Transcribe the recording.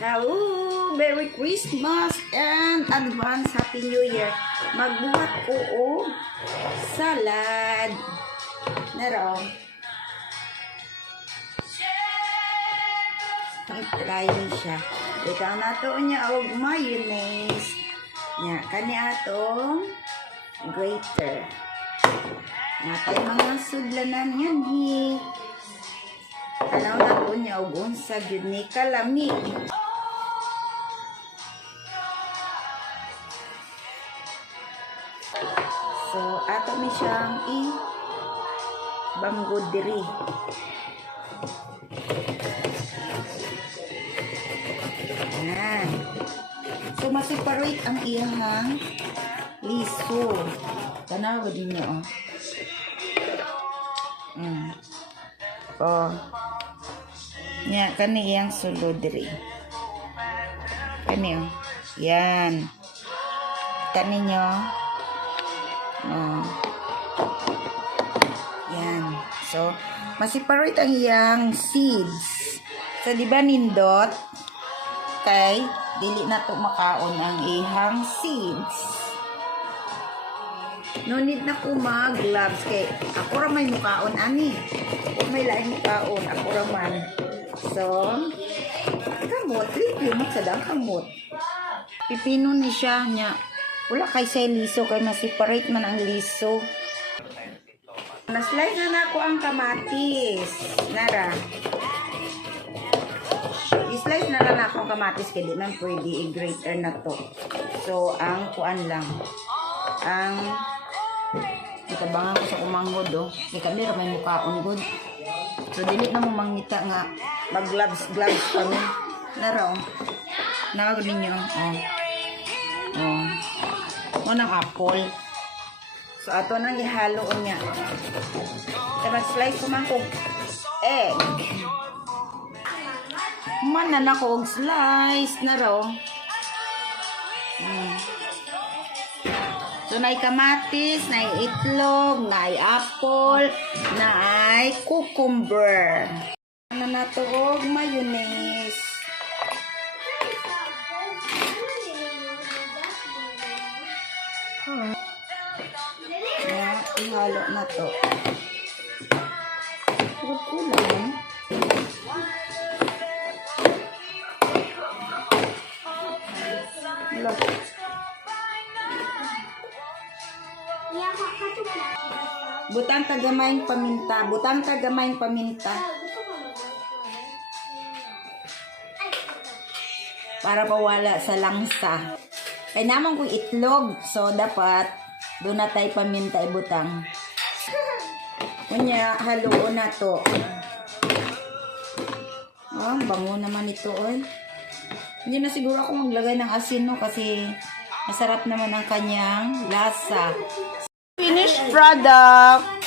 Hello! Merry Christmas and advance Happy New Year. Magbuhat ko og salad. Naro. Try siya. Ikaw na to niya og mayonnaise. Nya, kani atong grater. Natay mga sudlanan yan hi. Alaw na to niya og unsa gyud ni kalami. So, ato mi siyang i-banggod diri. Ayan. So, masuparate ang iyang liso. Tanawa din niyo, oh. Oh. Nya, kani iyang sulod diri. Kani, oh. Yan. Kani nyo. Oh. Yan. So, masiparate ang iyang seeds. So, di ba nindot? Kay, dili na to makaon ang ihang seeds. No need na ko mag-gloves kay ako ra may mukaon ani. Kung may laing mukaon, ako ra man. So, kamot, review mo sa dang kamot. Pipino ni siya nya. Wala kay say liso kay masiparate man ang liso. Na-slice na ako ang kamatis. Nara. I-slice na lang ako ang kamatis kaya di man pwede i-grater na to. So, ang kuan lang. Ang ikabangan ko sa kumanghod, oh. Kami ra may mukaon good. So, dili na mo mangita nga mag-gloves kami. Nara, oh. Nakagod ninyo, oh. Oh. O ng apple. So, ato nang ihalo niya. So, mag-slice ko man kong egg. Manan ako og slice na raw. So, naay kamatis, naay itlog, naay apple, naay cucumber. Ano na to og mayonnaise. Ihalo na to. Kulang. Look. Butang tagamay paminta. Butang tagamay paminta. Para pawala sa langsa. Kaya naman kung itlog. So, dapat doon na tayo paminta ibutang. Kunya, haluon na to. Oh, bango naman ito, oy. Hindi na siguro ako maglagay ng asin, no? Kasi masarap naman ang kanyang lasa. Finished product.